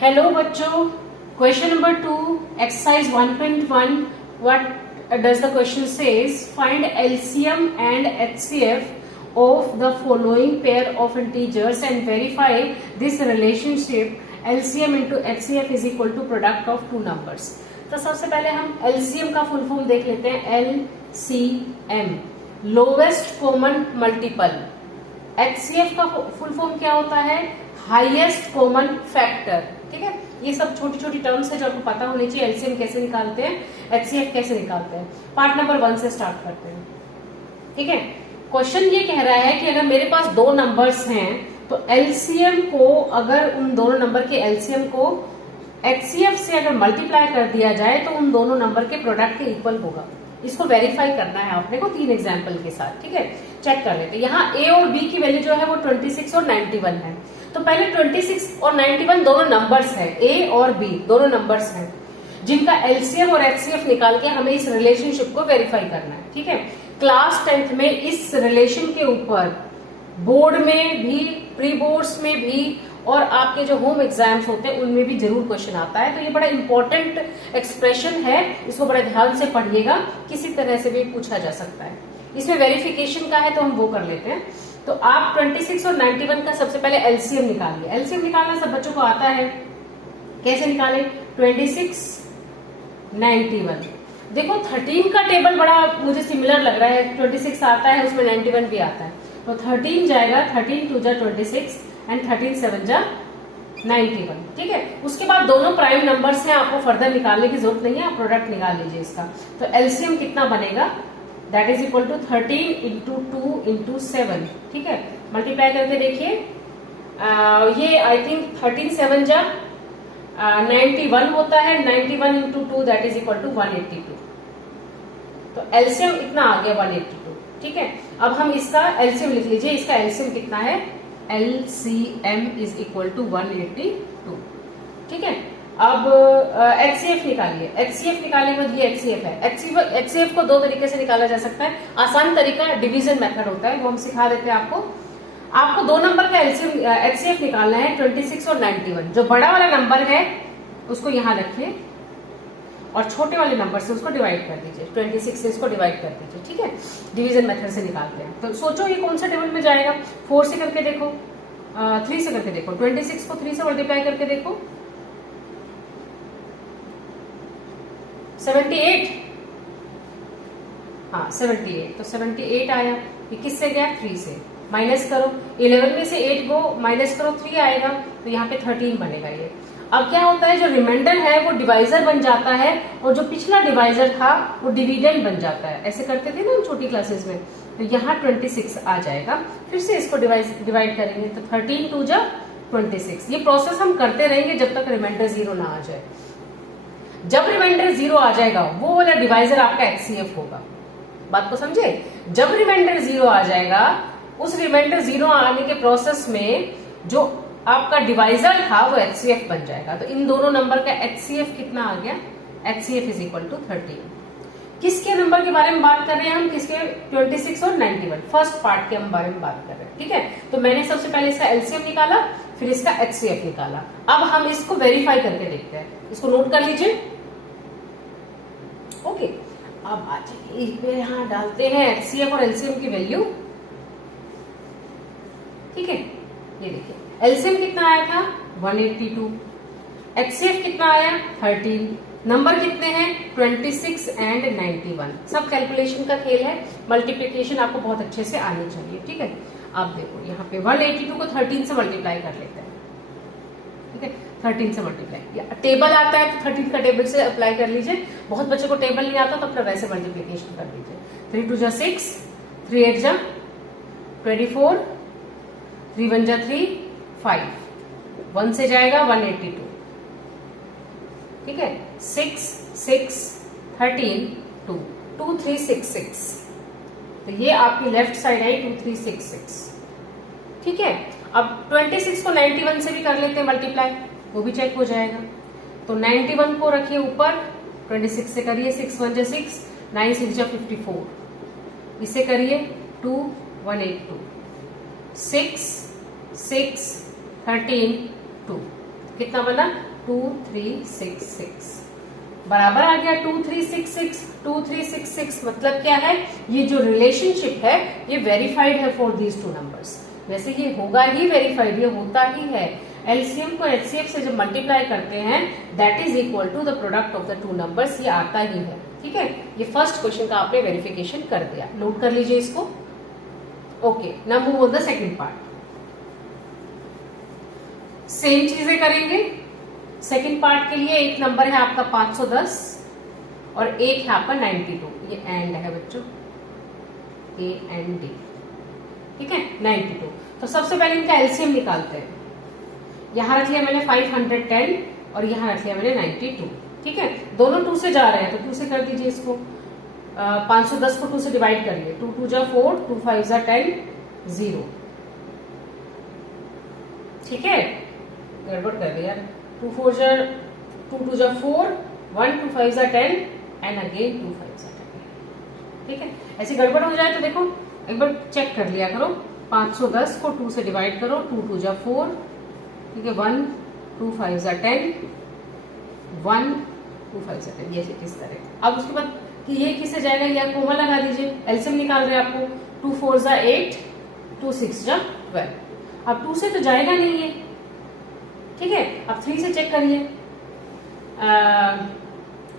Hello बच्चों, question number 2 exercise 1.1 what does the question says find LCM and HCF of the following pair of integers and verify this relationship LCM into HCF is equal to product of two numbers. तो सबसे पहले हम LCM का full form देख लेते हैं। LCM lowest common multiple. HCF का full form क्या होता है? Highest common factor. ठीक है, ये सब छोटी छोटी टर्म्स है जो आपको पता होनी चाहिए। एलसीएम कैसे निकालते हैं, एचसीएफ कैसे निकालते हैं। पार्ट नंबर 1 से स्टार्ट करते हैं। ठीक है, क्वेश्चन ये कह रहा है कि अगर मेरे पास दो नंबर्स हैं तो एलसीएम को, अगर उन दोनों नंबर के एलसीएम को एचसीएफ से अगर मल्टीप्लाई कर दिया जाए तो उन दोनों नंबर के प्रोडक्ट के इक्वल होगा। इसको वेरीफाई करना है आपने को 3 एग्जाम्पल के साथ। ठीक है, चेक कर लेते हैं। यहाँ ए और बी की वैल्यू जो है वो 26 और 91 है। तो पहले 26 और 91 दोनों नंबर्स हैं, ए और बी दोनों नंबर्स हैं जिनका एलसीएम और एचसीएफ निकाल के हमें इस रिलेशनशिप को वेरीफाई करना है। ठीक है, क्लास 10th में इस रिलेशन के ऊपर बोर्ड में भी, प्री बोर्ड्स में भी और आपके जो होम एग्जाम्स होते हैं उनमें भी जरूर क्वेश्चन आता है। तो ये बड़ा इंपॉर्टेंट एक्सप्रेशन है, इसको बड़े ध्यान से पढ़िएगा, किसी तरह से भी पूछा जा सकता है। इसमें वेरिफिकेशन का है तो हम वो कर लेते हैं। तो आप 26 और 91 का सबसे पहले एलसीएम निकालिए। एलसीएम निकालना सब बच्चों को आता है, कैसे निकाले? 26 91। देखो 13 का टेबल बड़ा मुझे सिमिलर लग रहा है। 26 आता है, उसमें 91 भी आता है। तो 13 जाएगा, 13 2 जा 26 एंड 13 7 जा 91। ठीक है, उसके बाद दोनों प्राइम नंबर्स हैं, आपको फर्दर निकालने की जरूरत नहीं है, आप प्रोडक्ट निकाल लीजिए इसका। तो एलसीएम कितना बनेगा? That is equal to 13 into 2 into 7। ठीक है, मल्टीप्लाई करके देखिए। ये आई थिंक 13 7 जा 91 होता है। 91 into 2 that is equal to 182। तो एलसीएम इतना आ गया 182। ठीक है, अब हम इसका एलसीएम लिख लीजिए। इसका एलसीएम कितना है? LCM is equal to 182। ठीक है, अब एचसीएफ निकालिए। एचसीएफ निकालने के बाद ये एचसीएफ है। एचसीएफ को दो तरीके से निकाला जा सकता है। आसान तरीका डिवीजन मेथड होता है, वो हम सिखा देते हैं आपको। आपको दो नंबर का एलसीएम एचसीएफ निकालना है, 26 और 91। जो बड़ा वाला नंबर है उसको यहाँ रखिए और छोटे वाले नंबर से उसको डिवाइड कर दीजिए। 26 से इसको डिवाइड कर दीजिए। ठीक है, डिवीजन मेथड से निकालते हैं। तो सोचो ये कौन सा टेबल में जाएगा? 4 से करके देखो, 3 से करके देखो। 26 को 3 से मल्टीप्लाई करके देखो, 78। हाँ 78। तो 78 आया। ये किससे गया? 3 से। माइनस करो, 11 में से 8 को माइनस करो, 3 आएगा। तो यहाँ पे 13 बनेगा ये। अब क्या होता है, जो रिमाइंडर है वो डिवाइजर बन जाता है और जो पिछला डिवाइजर था वो डिविडेंड बन जाता है। ऐसे करते थे ना हम छोटी क्लासेस में। तो यहाँ 26 आ जाएगा। फिर से इसको डिवाइड करेंगे तो 13 2 जा 26। ये प्रोसेस हम करते रहेंगे जब तक रिमाइंडर 0 ना आ जाए। जब रिमाइंडर 0 आ जाएगा वो वाला डिवाइजर आपका एचसीएफ होगा। बात को समझे? जब रिमाइंडर 0 आ जाएगा, उस रिमाइंडर 0 आने के प्रोसेस में जो आपका डिवाइजर था वो एचसीएफ बन जाएगा। तो इन दोनों नंबर का एचसीएफ कितना आ गया? HCF is equal to 13। किसके नंबर के बारे में बात कर रहे हैं हम? किसके? 26 और 91। फर्स्ट पार्ट के हम बारे में बात कर रहे हैं। ठीक है, तो मैंने सबसे पहले इसका एलसीएम निकाला, फिर इसका एचसीएफ निकाला। अब हम इसको वेरीफाई करके देखते हैं। इसको नोट कर लीजिए। ओके, अब आ जाइए, यहाँ डालते हैं एचसीएफ और एलसीएम की वैल्यू। ठीक है, ये देखिए एलसीएम कितना आया था? 182। एचसीएफ कितना आया? 13। नंबर कितने हैं? 26 एंड 91। सब कैलकुलेशन का खेल है, मल्टीप्लिकेशन आपको बहुत अच्छे से आनी चाहिए। ठीक है, आप देखो यहाँ पे 182 को 13 से मल्टीप्लाई कर लेते हैं। ठीक है, 13 से मल्टीप्लाई। टेबल आता है तो 13 का टेबल से अप्लाई कर लीजिए। बहुत बच्चों को टेबल नहीं आता तो अपना वैसे मल्टीप्लिकेशन कर लीजिए। 3 2 जा 6, 3 8 जा 24, 3 1 जा 3 5, 1 से जाएगा 182। ठीक है, 6 6 13 2 2 3 6 6। तो ये आपकी लेफ्ट साइड है 2 3 6 6। ठीक है, अब 26 को 91 से भी कर लेते हैं मल्टीप्लाई, वो भी चेक हो जाएगा। तो 91 को रखिए ऊपर, 26 से करिए, 6 1 जा 6, 9 6 जा 54। इसे करिए 2 182, 6 6 13 2। कितना बना 2366 बराबर आ गया 2366 मतलब क्या है, ये जो रिलेशनशिप है ये वेरीफाइड है फॉर दीज टू नंबर्स। वैसे ये होगा ही वेरीफाइड, ये होता ही है। एलसीएम को एचसीएफ से जब मल्टीप्लाई करते हैं that is equal to the product of the two numbers, ये आता ही है। ठीक है, ये फर्स्ट क्वेश्चन का आपने वेरिफिकेशन कर दिया, नोट कर लीजिए इसको। Okay, now move on the second part. Same चीजें करेंगे। सेकंड पार्ट के लिए एक नंबर है आपका 510 और एक है आपका 92, ये एंड है बच्चों, ए एंड डी। ठीक है, 92। तो सबसे पहले इनका एलसीएम निकालते हैं। यहां रख लिया मैंने 510 और यहां रख लिया मैंने 92। ठीक है, दोनों 2 से जा रहे हैं तो 2 से कर दीजिए इसको। 510 को 2 से डिवाइड करिए, 2 2 जा 4, 2 5 जा 10, 0। ठीक है, गड़बड़ कर दिया, 2 4 जा 2 2 जा 4, 1 2 5 जा 10 एंड अगेन 2 5 जा 10। ठीक है, ऐसी गड़बड़ हो जाए तो देखो एक बार चेक कर लिया करो। 510 को 2 से डिवाइड करो, 2 2 जा 4, ठीक है, 1 2 5 जा 10, 1 2 5 जा 10, ये किस तरह। अब उसके बाद कि ये किससे जाएगा, या कोमा लगा दीजिए, एलसीएम निकाल रहे हैं आपको। 2 4 जा 8, 2 6 जा 12। अब 2 से तो जाएगा नहीं है। ठीक है, अब 3 से चेक करिए।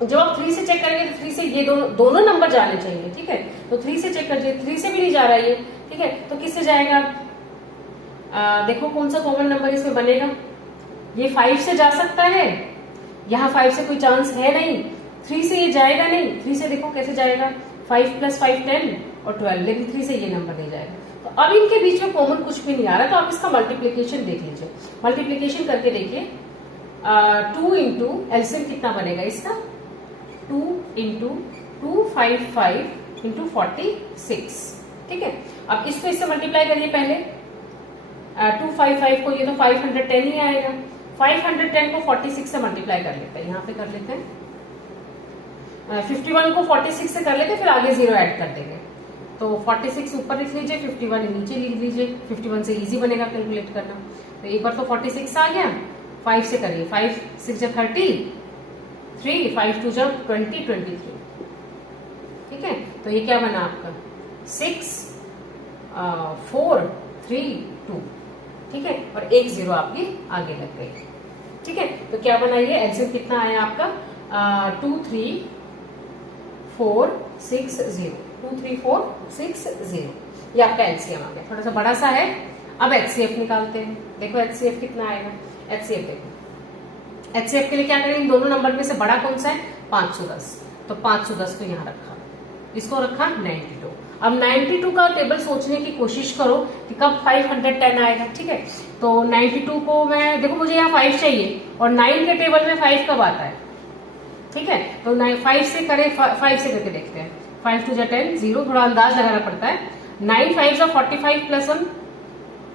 जब आप 3 से चेक करेंगे तो 3 से ये दोनों नंबर जाने चाहिए। ठीक है, तो 3 से चेक करिए, 3 से भी नहीं जा रहा है ये। ठीक है, तो किससे जाएगा, देखो कौन सा कॉमन नंबर इसमें बनेगा। ये 5 से जा सकता है, यहाँ 5 से कोई चांस है नहीं। 3 से ये जाएगा नहीं, 3 से देखो कैसे जाएगा, 5 + 5 10 और 12, लेकिन 3 से ये नंबर नहीं जाएगा। तो अब इनके बीच में कॉमन कुछ भी नहीं आ रहा, तो आप इसका मल्टीप्लीकेशन देख लीजिए। मल्टीप्लीकेशन करके देखिए, 2 इंटू एलसीएम कितना बनेगा इसका, 2 इंटू 255 इंटू 46। ठीक है, अब इसको इससे मल्टीप्लाई करिए पहले। 255 को ये तो 510 ही आएगा। 510 को 46 से मल्टीप्लाई कर लेते हैं, यहाँ पे कर लेते हैं। 51 को 46 से कर लेते हैं, फिर आगे 0 ऐड कर देंगे। तो 46 ऊपर लिख लीजिए, 51 नीचे लिख लीजिए। 51 से इजी बनेगा कैलकुलेट करना। तो एक बार तो 46 आ गया, 5 से करिए, 5 6 जा 30, 3 5 2 जा 20 23। ठीक है, तो ये क्या बना आपका 6 4 3 2। ठीक है, और एक 0 आपकी आगे लग गई। ठीक है, तो क्या बना, ये एलसीएम कितना आया आपका 2 3 4 6 0, 2 3 4 6 0, ये आपका एलसीएम आ गया। थोड़ा सा बड़ा सा है। अब एचसीएफ निकालते हैं। देखो एचसीएफ कितना आएगा, एचसीएफ देखो, एचसीएफ के लिए क्या करें, इन दोनों नंबर में से बड़ा कौन सा है, 510। तो 510 को यहाँ रखा, इसको रखा 92। अब 92 का टेबल सोचने की कोशिश करो कि कब 510 आएगा। ठीक है, तो 92 को मैं देखो, मुझे यहाँ 5 चाहिए और 9 के टेबल में 5 कब आता है। ठीक है, तो 5 से करें, 5 से करके देखते हैं। 5 2 जा 10, 0, थोड़ा अंदाज लगाना पड़ता है। 9 5 जा 45 प्लस 1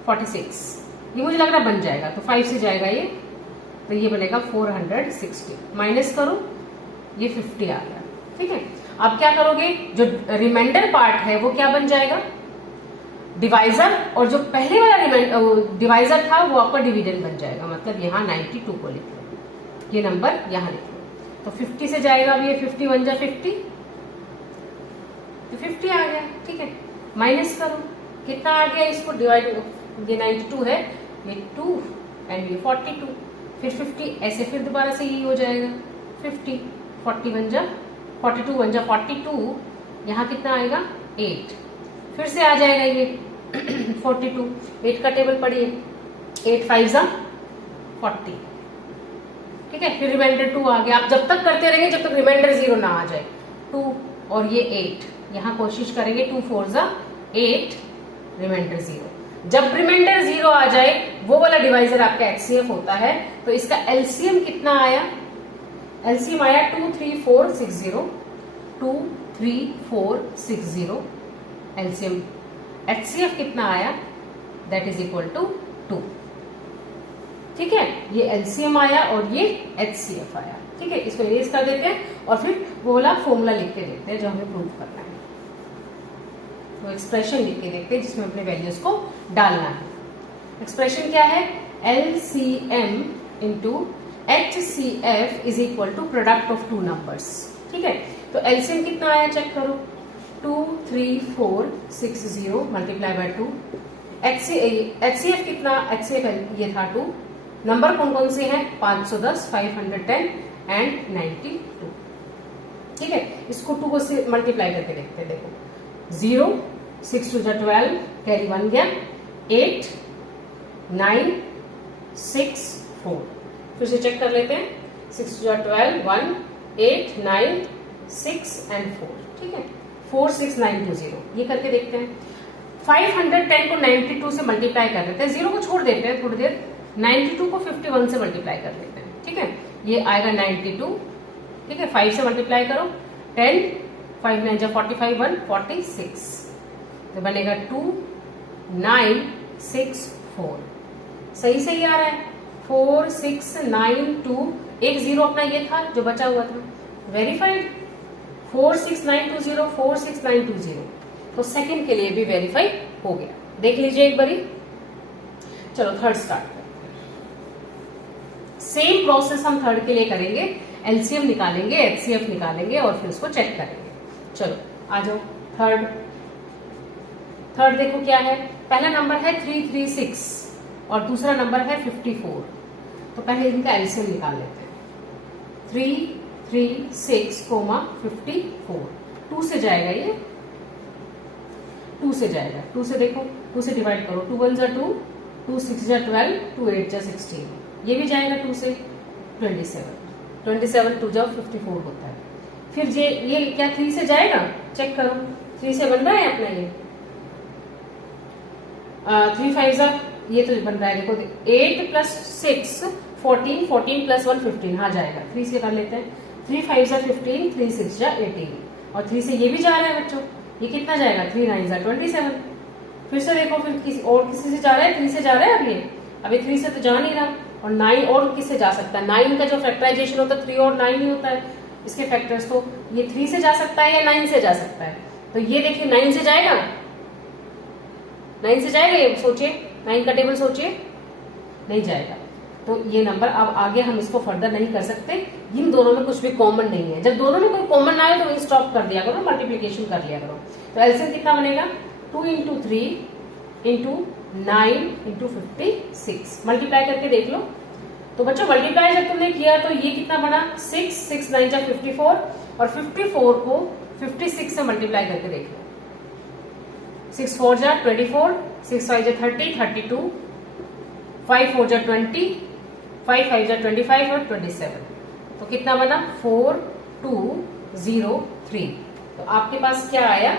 46, ये मुझे लग रहा बन जाएगा। तो 5 से जाएगा ये, तो ये बनेगा 460, माइनस करो, ये 50 आ गया। ठीक है, अब क्या करोगे, जो रिमाइंडर पार्ट है वो क्या बन जाएगा, डिवाइजर, और जो पहले वाला डिवाइजर था वो आपका डिविडेंड बन जाएगा। मतलब यहाँ 92 को लिख लो, ये नंबर यहाँ लिख लो। तो 50 से जाएगा, अब ये 51 जा 50, तो 50 आ गया। ठीक है, माइनस करो, कितना आ गया, इसको डिवाइड, ये 92 है, ये 2 एंड ये 42, फिर 50, ऐसे फिर दोबारा से ये हो जाएगा 50, 41 जा 42, 1 जा 42, यहाँ कितना आएगा 8, फिर से आ जाएगा ये 42, 8 का टेबल पढ़िए, 8 5 जा 40। ठीक है, फिर रिमाइंडर 2 आ गया। आप जब तक करते रहेंगे जब तक रिमाइंडर 0 ना आ जाए। 2 और ये 8, यहाँ कोशिश करेंगे 2 4 जा 8, रिमाइंडर 0। जब रिमाइंडर 0 आ जाए, वो वाला डिवाइजर आपका एचसीएफ होता है। तो इसका एलसीएम कितना आया, एलसीएम आया 23460, 23460 एलसीएम। एचसीएफ कितना आया, दैट इज इक्वल टू 2। ठीक है, ये एलसीएम आया और ये एचसीएफ आया। ठीक है, इसको इरेज कर देते हैं और फिर वो वाला फॉर्मूला लिख के देखते हैं जो हमें प्रूव करना है। तो एक्सप्रेशन लिख के देखते हैं जिसमें अपने वैल्यूज को डालना है। एक्सप्रेशन क्या है, LCM into HCF is equal to product of two numbers. ठीक है, तो एलसीएम कितना आया चेक करो, 23460 मल्टीप्लाई बाय 2। HCF कितना, HCF ये था 2। नंबर कौन कौन से हैं, 510, 510 एंड 92। ठीक है, इसको 2 को से मल्टीप्लाई करके देखते हैं। देखो 0, 6 2 12, कैरी 1 गया, 8 9 6 4। फिर से चेक कर लेते हैं, 6 2 12, 1 8 9 6 एंड 4। ठीक है, 46920 ये करके देखते हैं। 510 को 92 से मल्टीप्लाई कर देते हैं, 0 को छोड़ देते हैं थोड़ी देर, 92 को 51 से मल्टीप्लाई कर देते हैं। ठीक है, ये आएगा 92। ठीक है, 5 से मल्टीप्लाई करो, 10 5 9 45 1 46, तो बनेगा 2964। सही सही आ रहा है, 4692। एक 0 अपना ये था जो बचा हुआ था, वेरीफाइड 46920 46920, तो सेकंड के लिए भी वेरीफाई हो गया। देख लीजिए एक बारी। चलो थर्ड स्टार्ट करते हैं। सेम प्रोसेस हम थर्ड के लिए करेंगे, एलसीएम निकालेंगे, एचसीएफ निकालेंगे और फिर उसको चेक करेंगे। चलो आ जाओ। थर्ड देखो क्या है, पहला नंबर है 336 और दूसरा नंबर है 54। तो पहले इनका एलसीएम निकाल लेते हैं। 336, 54, 2 से जाएगा ये, 2 से जाएगा, 2 से देखो, 2 से डिवाइड करो, 2 1 2, 2 6 12, 2 8 16, ये भी जाएगा 2 से, 27, 27 2 54 होता है। फिर ये क्या 3 से जाएगा, चेक करो, 3 से बन रहा है अपना ये, 3 5 ये तो बन रहा है, देखो 8 + 6 14, 14 + 1 15, हाँ जाएगा। 3 से कर लेते हैं, 3 5 15, 3 6 18, और 3 से ये भी जा रहा है बच्चों, ये कितना जाएगा, 3 9 27। फिर से देखो, फिर किसी से जा रहा है, 3 से जा रहा है अभी 3 से तो जा नहीं रहा, और 9 और किससे जा सकता है, 9 का जो फैक्टराइजेशन होता है 3 और 9 ही होता है इसके फैक्टर्स, तो ये 3 से जा सकता है या 9 से जा सकता है। तो ये देखिए 9 से जाएगा, 9 से जाएगा, ये सोचिए, 9 का टेबल सोचिए, नहीं जाएगा। तो ये नंबर, अब आगे हम इसको फर्दर नहीं कर सकते, इन दोनों में कुछ भी कॉमन नहीं है। जब दोनों में कोई कॉमन ना आए तो स्टॉप कर दिया करो, मल्टीप्लीकेशन कर लिया करो। तो एलसीएम कितना बनेगा, 2 × 3 × 9 × 56, मल्टीप्लाई करके देख लो। तो बच्चों मल्टीप्लाई जब तुमने किया तो ये कितना बना, 6 6 9 54, और 54 को 56 से मल्टीप्लाई करके देख लो, 6 4 24, 6 5 30 32, 5 4 20, 5 5 25 और 27, तो कितना बना, 4203। तो आपके पास क्या आया,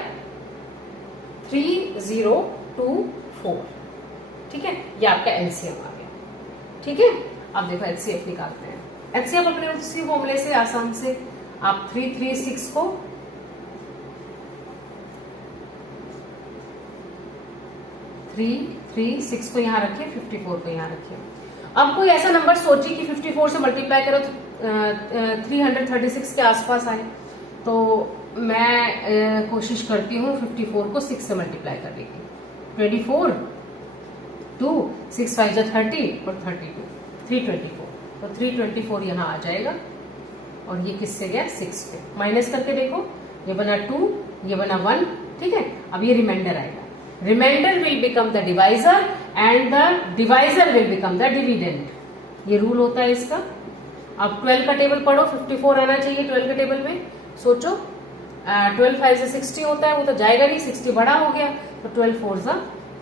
3024। ठीक है, ये आपका एलसीएम आ गया। ठीक है, अब देखो एचसीएफ निकालते हैं। एचसीएफ अपने उसी फॉर्मूले से आसान से आप 336 को 336 को यहाँ रखिए, 54 को यहाँ रखिए। अब कोई ऐसा नंबर सोचिए कि 54 से मल्टीप्लाई करो तो 336 के आसपास आए, तो मैं कोशिश करती हूँ 54 को 6 से मल्टीप्लाई करने की। 24 2 6 5 30 और 32, 324, तो 324 यहाँ आ जाएगा, और ये किससे गया, 6 पे। माइनस करके देखो, ये बना 2, ये बना 1। ठीक है, अब ये रिमाइंडर आएगा, reminder will become the divisor and the divisor will become the dividend, ये रूल होता है इसका। अब 12 का टेबल पढ़ो, 54 आना चाहिए 12 के टेबल में। सोचो 12 5 से 60 होता है, वो तो जाएगा नहीं, 60 बड़ा हो गया, तो 12 4 सा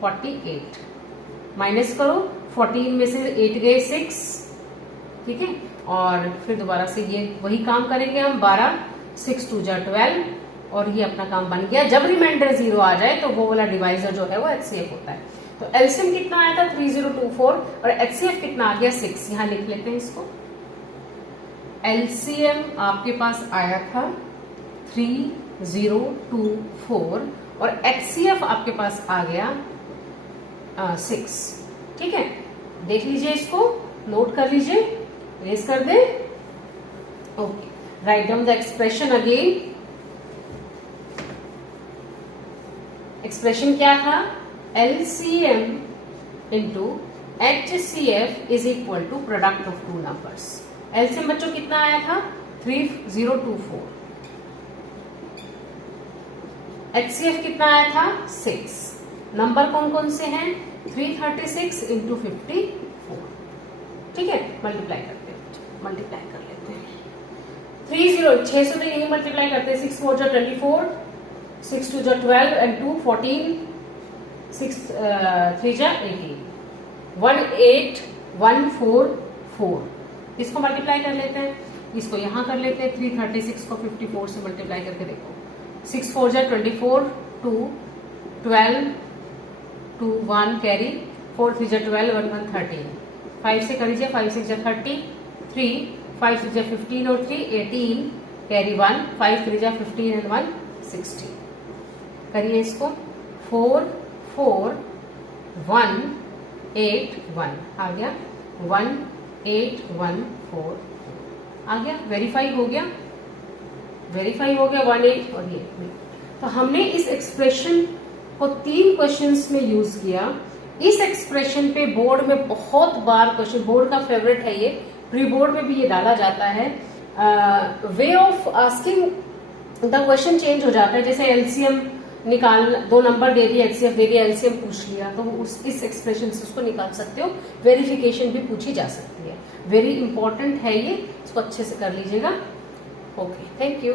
48। माइनस करो, 14 में से 8 गए 6। ठीक है, और फिर दोबारा से ये वही काम करेंगे हम, 12 6 2 12, और ये अपना काम बन गया। जब रिमाइंडर 0 आ जाए तो वो वाला डिवाइजर जो है वो एचसीएफ होता है। तो एलसीएम कितना आया था, 3024, और एचसीएफ कितना आ गया, 6। यहां लिख लेते हैं इसको। एलसीएम आपके पास आया था 3024, और एचसीएफ आपके पास आ गया 6। ठीक है, देख लीजिए, इसको नोट कर लीजिए, रेस कर दे। Okay, write down the expression again. Expression क्या था, LCM into HCF is equal to product of two numbers. LCM बच्चों कितना आया था 3024, HCF कितना आया था 6। नंबर कौन कौन से हैं 336 इंटू 54, ठीक है, मल्टीप्लाई करते हैं, मल्टीप्लाई कर लेते हैं 6 से तो यही मल्टीप्लाई करते हैं, 6 4 24, 6 2 12 एंड 2 14, 6 3 18, 18144। इसको मल्टीप्लाई कर लेते हैं, इसको यहां कर लेते हैं, 336 को 54 से मल्टीप्लाई करके देखो, 6 4 24, 2 12, 2 1 कैरी, 4 3 12 1 1 13, 5 से कर लीजिए, 5 6 30, 3 5 6 15 और 3 18 कैरी 1, 5 3 15 एंड 1 16। करिए इसको, 4 4 1 8 1 आ गया, 1 8 1 4 आ गया, वेरीफाई हो गया, वेरीफाई हो गया 1 8 और ये। तो हमने इस एक्सप्रेशन को 3 क्वेश्चंस में यूज किया। इस एक्सप्रेशन पे बोर्ड में बहुत बार क्वेश्चन, बोर्ड का फेवरेट है ये, प्री बोर्ड में भी ये डाला जाता है। Way of asking the question change हो जाता है, जैसे एलसीएम निकाल, 2 नंबर दे दिए, एचसीएफ दे दिया, एलसीएम पूछ लिया, तो इस एक्सप्रेशन से उसको निकाल सकते हो। वेरिफिकेशन भी पूछी जा सकती है, वेरी इंपॉर्टेंट है ये, इसको अच्छे से कर लीजिएगा। Okay, thank you.